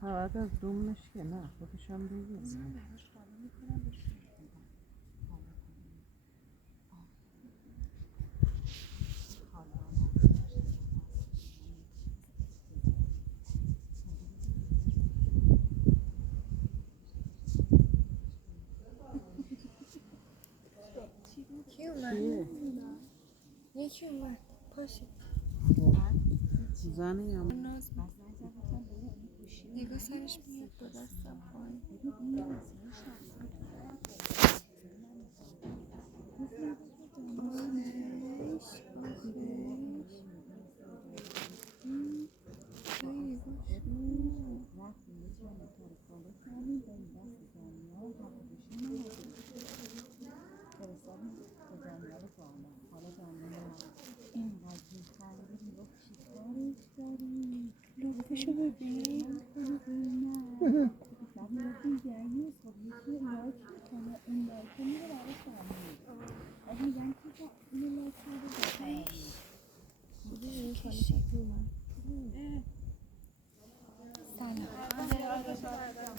فقط از دومش که نه خودشم بگیر من براش فالو میکنم بهش کی اومد؟ یکی اومد پاشید زنی یا ناز نگاه سرش میاد با دستم پایین لطفشو ببین سلام